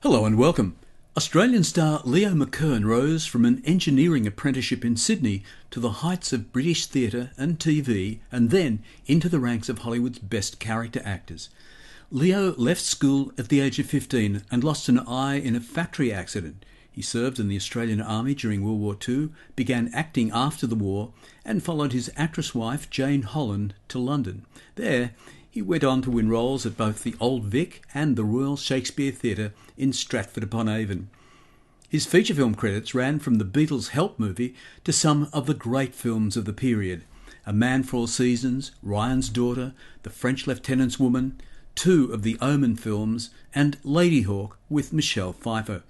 Hello and welcome. Australian star Leo McKern rose from an engineering apprenticeship in Sydney to the heights of British theatre and TV and then into the ranks of Hollywood's best character actors. Leo left school at the age of 15 and lost an eye in a factory accident. He served in the Australian Army during World War II, began acting after the war and followed his actress wife Jane Holland to London. There, he went on to win roles at both the Old Vic and the Royal Shakespeare Theatre in Stratford-Upon Avon. His feature film credits ran from the Beatles Help movie to some of the great films of the period: A Man for All Seasons, Ryan's Daughter, The French Lieutenant's Woman, two of the Omen films, and Ladyhawke with Michelle Pfeiffer.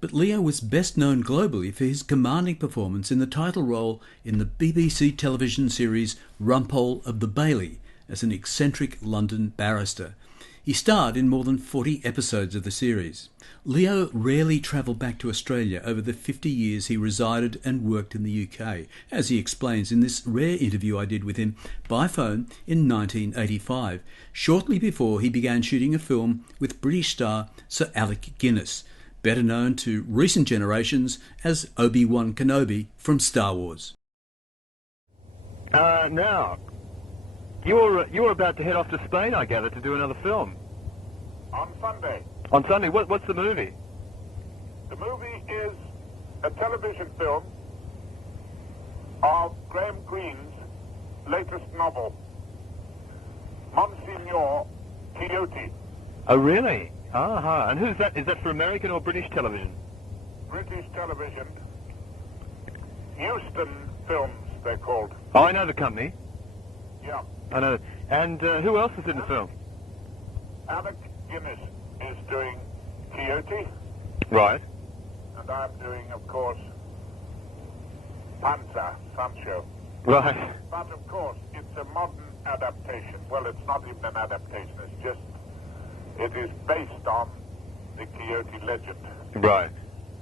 But Leo was best known globally for his commanding performance in the title role in the BBC television series Rumpole of the Bailey as an eccentric London barrister. He starred in more than 40 episodes of the series. Leo rarely travelled back to Australia over the 50 years he resided and worked in the UK, as he explains in this rare interview I did with him by phone in 1985, shortly before he began shooting a film with British star Sir Alec Guinness, better known to recent generations as Obi-Wan Kenobi from Star Wars. Now, you're about to head off to Spain, I gather, to do another film. On Sunday. On Sunday? What's the movie? The movie is a television film of Graham Greene's latest novel, Monsignor Quixote. Oh, really? Aha. And who's that? Is that for American or British television? British television. Euston Films, they're called. Oh, I know the company. Yeah. I know. And who else is in the film? Alec Guinness is doing Quixote. Right. And I'm doing, of course, Panza, Sancho. Right. But, of course, it's a modern adaptation. Well, it's not even an adaptation. It is based on the Quixote legend. Right.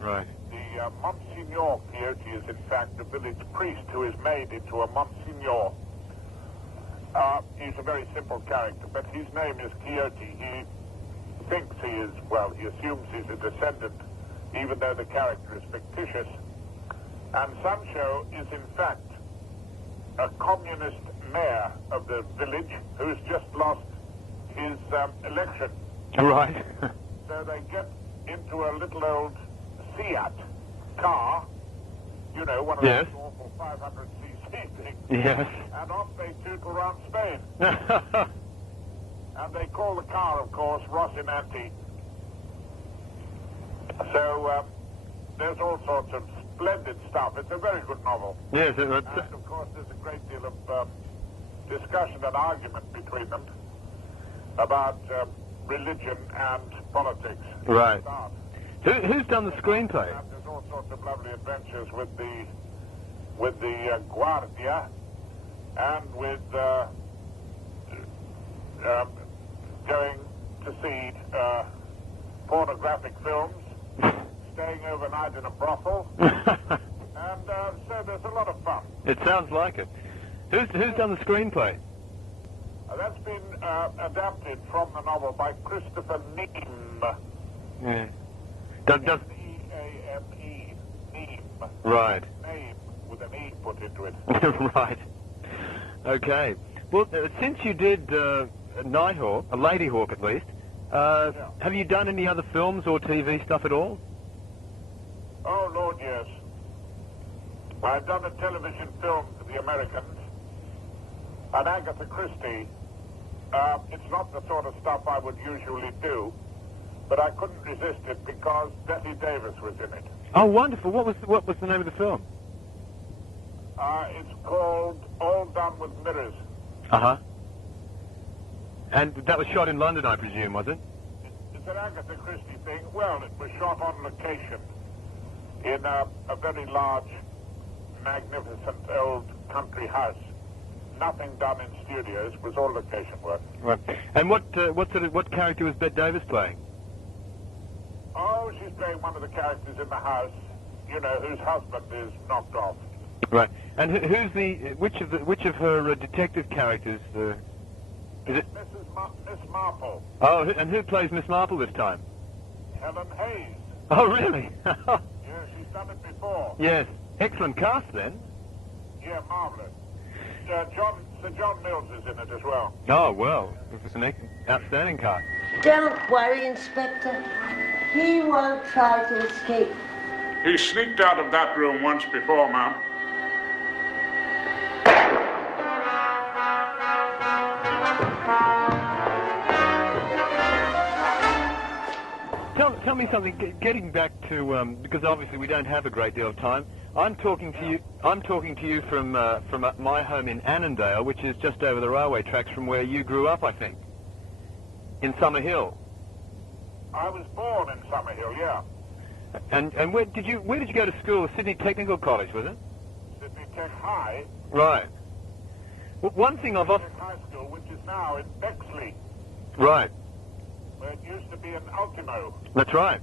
Right. The Monsignor Quixote is, in fact, a village priest who is made into a Monsignor. He's a very simple character, but his name is Quixote. He thinks he is, well, he assumes he's a descendant, even though the character is fictitious. And Sancho is, in fact, a communist mayor of the village who's just lost his election. Right. So they get into a little old Seat car, you know, one of Yes. those awful 500cc things. Yes. And off they toot around Spain. And they call the car, of course, Rocinante. So there's all sorts of splendid stuff. It's a very good novel. Yes. And, of course, there's a great deal of discussion and argument between them about religion and politics. Right. And art. Who's done the screenplay? And there's all sorts of lovely adventures with the Guardia and with going to see pornographic films, staying overnight in a brothel, and so there's a lot of fun. It sounds like it. Who's done the screenplay? That's been adapted from the novel by Christopher Neame. Yeah. Neame. Neame. Right. Name with an E put into it. Right. Okay. Well, since you did Nighthawk, a Ladyhawke at least, have you done any other films or TV stuff at all? Oh, Lord, yes. I've done a television film for the Americans, and Agatha Christie. It's not the sort of stuff I would usually do, but I couldn't resist it because Bette Davis was in it. Oh, wonderful. What was the name of the film? It's called All Done with Mirrors. Uh-huh. And that was shot in London, I presume, was it? It's an Agatha Christie thing. Well, it was shot on location in a very large, magnificent old country house. Nothing done in studios. It was all location work. Right. And what character was Bette Davis playing? Oh, she's playing one of the characters in the house, you know, whose husband is knocked off. Right. And which of her detective characters? Is it Miss Marple. Oh, and who plays Miss Marple this time? Helen Hayes. Oh, really? Yes, she's done it before. Yes. Excellent cast, then. Yeah, marvellous. Sir John Mills is in it as well. Oh, well, it's an outstanding cast. Don't worry, Inspector. He won't try to escape. He sneaked out of that room once before, ma'am. Tell me something. Getting back to because obviously we don't have a great deal of time. I'm talking to you from my home in Annandale, which is just over the railway tracks from where you grew up, I think, in Summerhill. I was born in Summerhill, yeah. And where did you go to school? Sydney Technical College, was it? Sydney Tech High. Right. Well, one thing I've often... High School, which is now in Bexley. Right. Where it used to be in Ultimo. That's right.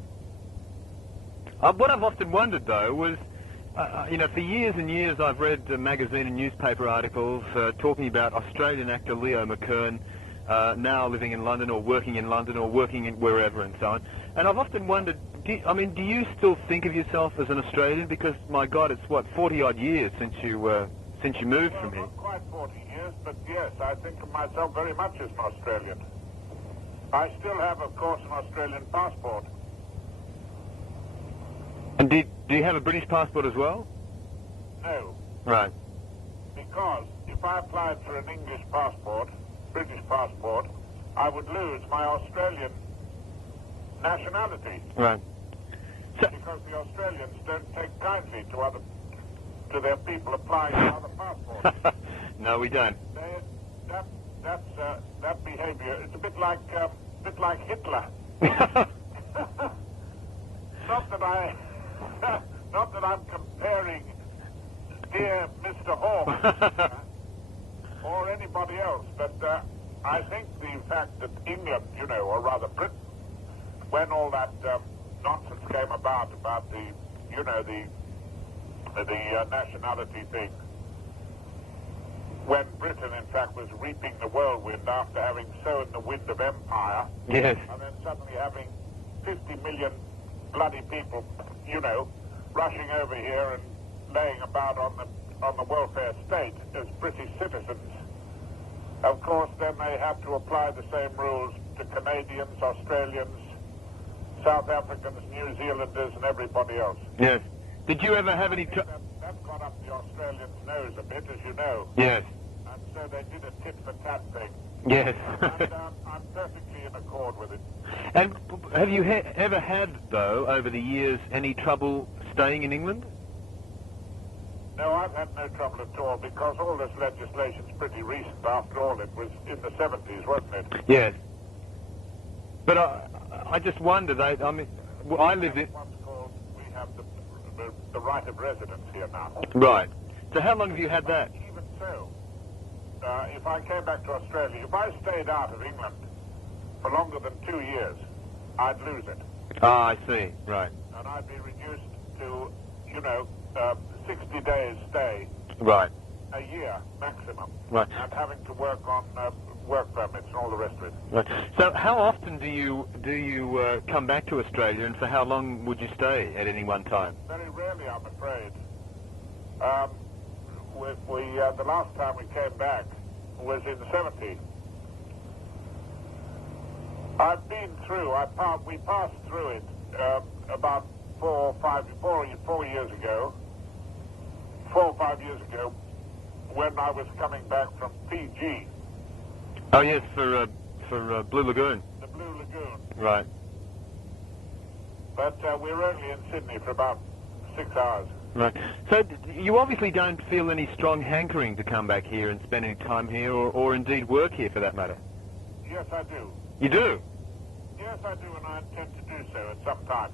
What I've often wondered, though, was, for years and years I've read magazine and newspaper articles talking about Australian actor Leo McKern now living in London or working in London or working in wherever and so on. And I've often wondered, do you still think of yourself as an Australian? Because, my God, it's, 40-odd years since you moved from here. Not quite 40 years, but yes, I think of myself very much as an Australian. I still have, of course, an Australian passport. And do you have a British passport as well? No. Right. Because if I applied for an English passport, British passport, I would lose my Australian nationality. Right. So, because the Australians don't take kindly to their people applying for other passports. No, we don't. That behaviour, it's a bit like Hitler. Not that I'm comparing dear Mr. Hawke or anybody else, but I think the fact that England, or rather Britain, when all that nonsense came about the nationality thing, when Britain, in fact, was reaping the whirlwind after having sown the wind of empire, yes, and then suddenly having 50 million bloody people, rushing over here and laying about on the welfare state as British citizens. Of course, then they had to apply the same rules to Canadians, Australians, South Africans, New Zealanders, and everybody else. Yes. Did you ever have any... That got up the Australians' nose a bit, as you know. Yes. And so they did a tit-for-tat thing. Yes. And I'm perfectly in accord with it. And have you ever had, though, over the years, any trouble staying in England? No, I've had no trouble at all, because all this legislation's pretty recent. After all, it was in the 70s, wasn't it? Yes. But I just wondered, I lived in... What's called, we have the right of residence here now. Right. So how long have you had that? Even so, if I came back to Australia, if I stayed out of England for longer than 2 years, I'd lose it. Ah, I see. Right. And I'd be reduced to, 60 days stay. Right. A year maximum. Right. And having to work on work permits and all the rest of it. Right. So how often do you come back to Australia, and for how long would you stay at any one time? Very rarely, I'm afraid. The last time we came back was in '70. I've been through. We passed through it about 4 or 5 years ago. 4 or 5 years ago, when I was coming back from Fiji. Oh yes, for Blue Lagoon. The Blue Lagoon. Right. But we were only in Sydney for about 6 hours. Right. So you obviously don't feel any strong hankering to come back here and spend any time here, or indeed work here for that matter? Yes, I do. You do? Yes, I do, and I intend to do so at some time.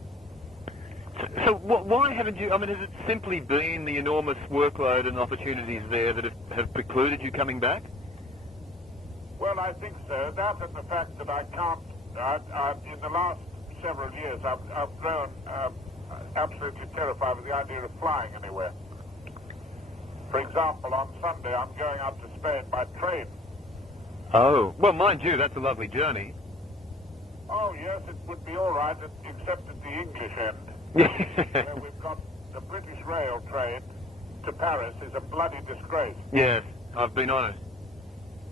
So why haven't you... has it simply been the enormous workload and opportunities there that have precluded you coming back? Well, I think so. That and the fact that I can't... in the last several years, I've grown absolutely terrified with the idea of flying anywhere. For example, on Sunday, I'm going up to Spain by train. Oh. Well, mind you, that's a lovely journey. Oh, Oh, yes, it would be all right, except at the English end, where we've got the British rail train to Paris is a bloody disgrace. Yes, I've been on it.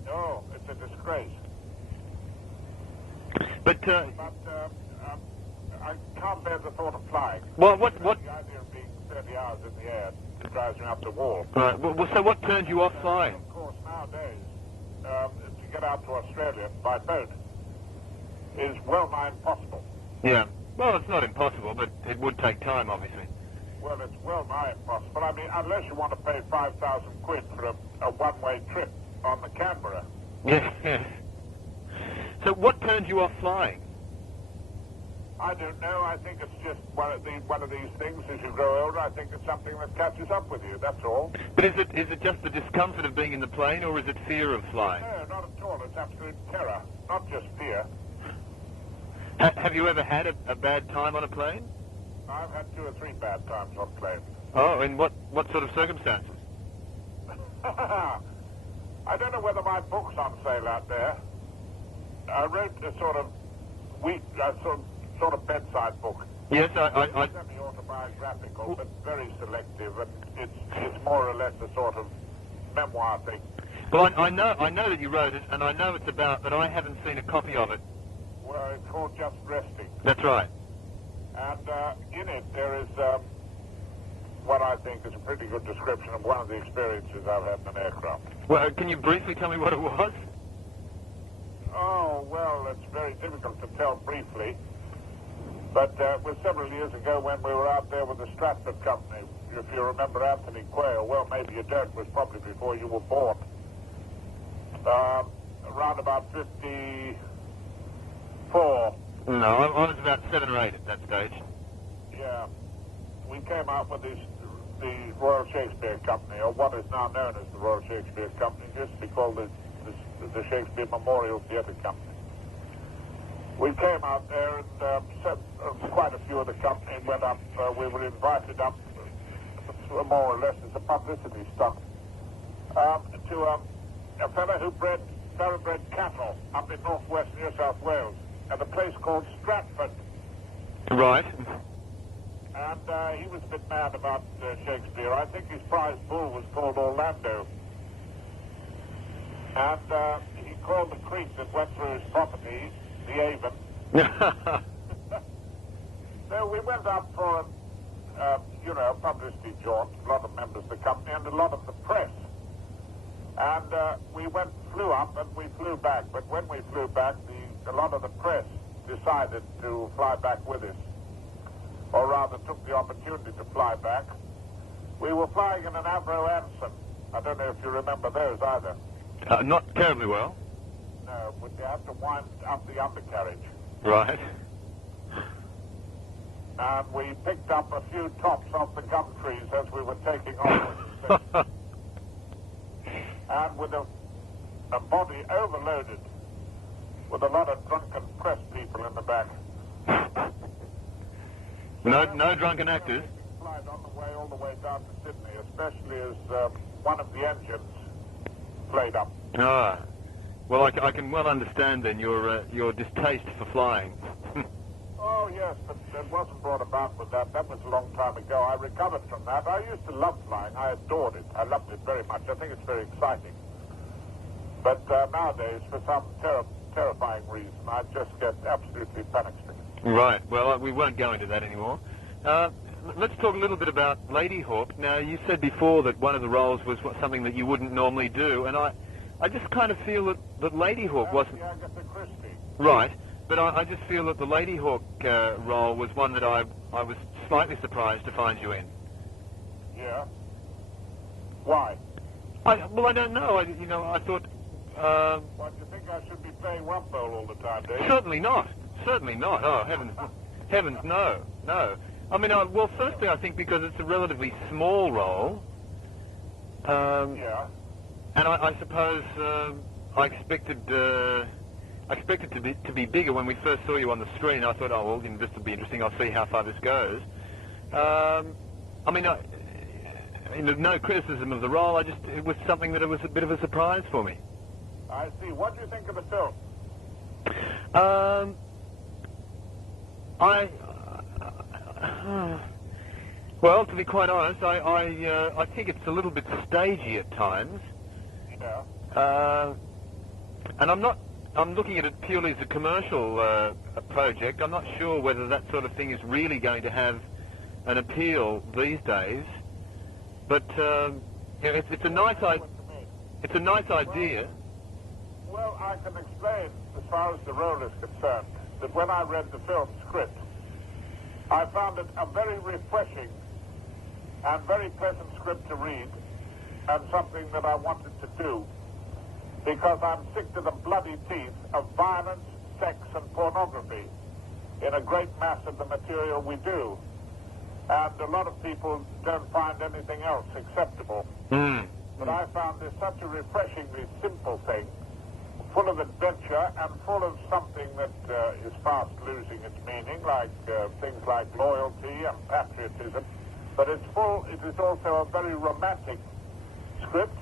Oh, it's a disgrace. But, I can't bear the thought of flying. well, what? The idea of being 30 hours in the air drives me up the wall. Right. Well, so what turned you off flying? Of course, nowadays, to get out to Australia by boat is well nigh impossible. Yeah. Well, it's not impossible, but it would take time, obviously. Well, it's well nigh impossible. I mean, unless you want to pay 5,000 quid for a one-way trip on the Canberra. Yes. So what turned you off flying? I don't know. I think it's just one of these things. As you grow older, I think it's something that catches up with you. That's all. But is it just the discomfort of being in the plane, or is it fear of flying? No, not at all. It's absolute terror, not just fear. Have you ever had a bad time on a plane? I've had 2 or 3 bad times on planes. Oh, in what sort of circumstances? I don't know whether my book's on sale out there. I wrote a sort of bedside book. Yes, I semi-autobiographical, but very selective, and it's more or less a sort of memoir thing. Well, I know that you wrote it, and I know it's about, but I haven't seen a copy of it. Well, it's called Just Resting. That's right. And in it, there is what I think is a pretty good description of one of the experiences I've had in an aircraft. Well, can you briefly tell me what it was? Oh, well, it's very difficult to tell briefly. But it was several years ago when we were out there with the Stratford Company. If you remember Anthony Quayle, well, maybe you don't. It was probably before you were born. Around about 54. No, I was about 7 or 8 at that stage. Yeah. We came out with the Royal Shakespeare Company, or what is now known as the Royal Shakespeare Company. It used to be called the Shakespeare Memorial Theatre Company. We came out there, and quite a few of the company went up. We were invited up, more or less as a publicity stunt, to a fellow who bred thoroughbred cattle up in northwest New South Wales at a place called Stratford. Right. And he was a bit mad about Shakespeare. I think his prize bull was called Orlando. And he called the creek that went through his property the Avon. So we went up for a publicity jaunt, a lot of members of the company and a lot of the press. And we flew up and we flew back. But when we flew back, a lot of the press decided to fly back with us, or rather took the opportunity to fly back. We were flying in an Avro Anson. I don't know if you remember those either. Not terribly well. No, but you had to wind up the undercarriage. Right. And we picked up a few tops off the gum trees as we were taking off. And with a body overloaded with a lot of drunken press people in the back. No drunken actors? Flight on the way all the way down to Sydney, especially as one of the engines played up. Ah. Well, I can well understand then your distaste for flying. Oh, yes, but it wasn't brought about with that. That was a long time ago. I recovered from that. I used to love flying. I adored it. I loved it very much. I think it's very exciting. But nowadays, for some terrifying reason, I just get absolutely panic-stricken. Right. Well, we won't go into that anymore. Let's talk a little bit about Ladyhawke. Now, you said before that one of the roles was something that you wouldn't normally do, and I just kind of feel that Ladyhawke wasn't... The Agatha Christie. Right. But I just feel that the Ladyhawke role was one that I was slightly surprised to find you in. Yeah? Why? I don't know. I thought... Why, do you think I should be playing Rumpole all the time, Dave? Certainly not. Certainly not. Oh, heavens, no. No. I mean, well, firstly, I think because it's a relatively small role. Yeah. And I suppose I expected to be bigger when we first saw you on the screen. I thought, oh, well, this will be interesting. I'll see how far this goes. No criticism of the role. It was something that it was a bit of a surprise for me. I see. What do you think of the film? Well, to be quite honest, I think it's a little bit stagey at times. Yeah. And I'm looking at it purely as a commercial project. I'm not sure whether that sort of thing is really going to have an appeal these days. But it's a nice idea. Well, I can explain, as far as the role is concerned, that when I read the film script, I found it a very refreshing and very pleasant script to read, and something that I wanted to do, because I'm sick to the bloody teeth of violence, sex, and pornography in a great mass of the material we do. And a lot of people don't find anything else acceptable. But I found this such a refreshingly simple thing, full of adventure and full of something that is fast losing its meaning, like things like loyalty and patriotism. But it is also a very romantic script,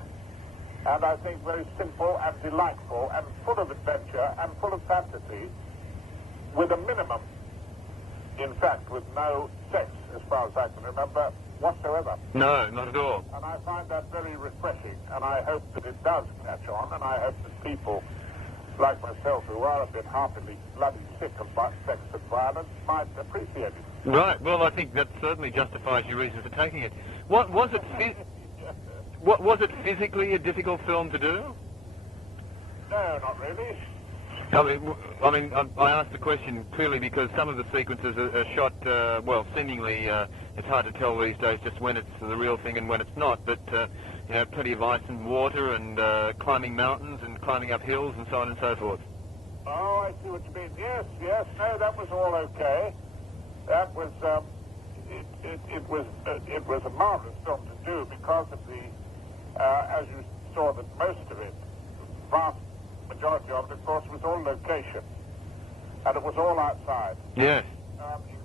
and I think very simple and delightful and full of adventure and full of fantasy, with a minimum, in fact, with no sex, as far as I can remember, whatsoever. No, not at all. And I find that very refreshing, and I hope that it does catch on, and I hope that people like myself, who are a bit heartily bloody sick of sex and violence, might appreciate it. Right. Well, I think that certainly justifies your reason for taking it. Was it physically a difficult film to do? No, not really. I asked the question clearly because some of the sequences are shot, seemingly, it's hard to tell these days just when it's the real thing and when it's not, but, plenty of ice and water and climbing mountains and climbing up hills and so on and so forth. Oh, I see what you mean. Yes, no, that was all okay. That was, it was a marvelous film to do because of the, as you saw, that most of it, vast majority of it, of course, was all location, and it was all outside. Yes.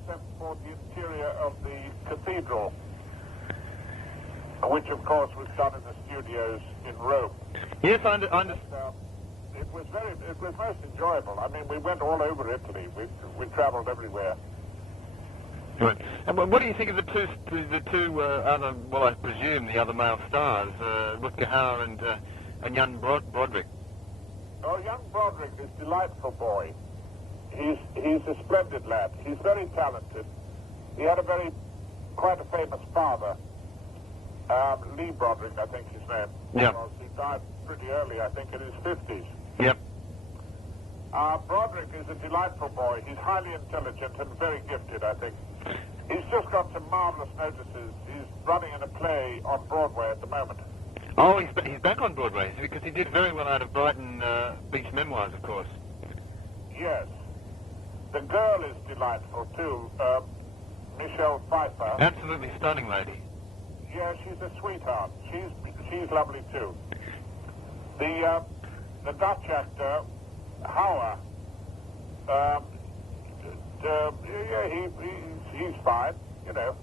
Except for the interior of the cathedral, which, of course, was done in the studios in Rome. Yes, I understand. It was most enjoyable. I mean, we went all over Italy. We travelled everywhere. Right. And what do you think of the two other? Well, I presume the other male stars, Rutger Hauer and Jan Broderick. Oh, young Broderick is a delightful boy. He's a splendid lad. He's very talented. He had quite a famous father, Lee Broderick, I think his name. Yeah. He died pretty early, I think, in his 50s. Yep. Broderick is a delightful boy. He's highly intelligent and very gifted, I think. He's just got some marvelous notices. He's running in a play on Broadway at the moment. Oh, he's back on Broadway, because he did very well out of Brighton Beach Memoirs, of course. Yes. The girl is delightful, too. Michelle Pfeiffer. Absolutely stunning lady. Yeah, she's a sweetheart. She's lovely, too. The Dutch actor, Hauer, he's fine, you know.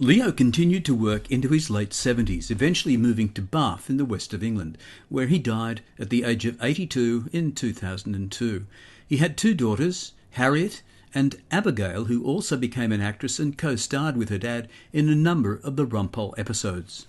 Leo continued to work into his late 70s, eventually moving to Bath in the west of England, where he died at the age of 82 in 2002. He had two daughters, Harriet and Abigail, who also became an actress and co-starred with her dad in a number of the Rumpole episodes.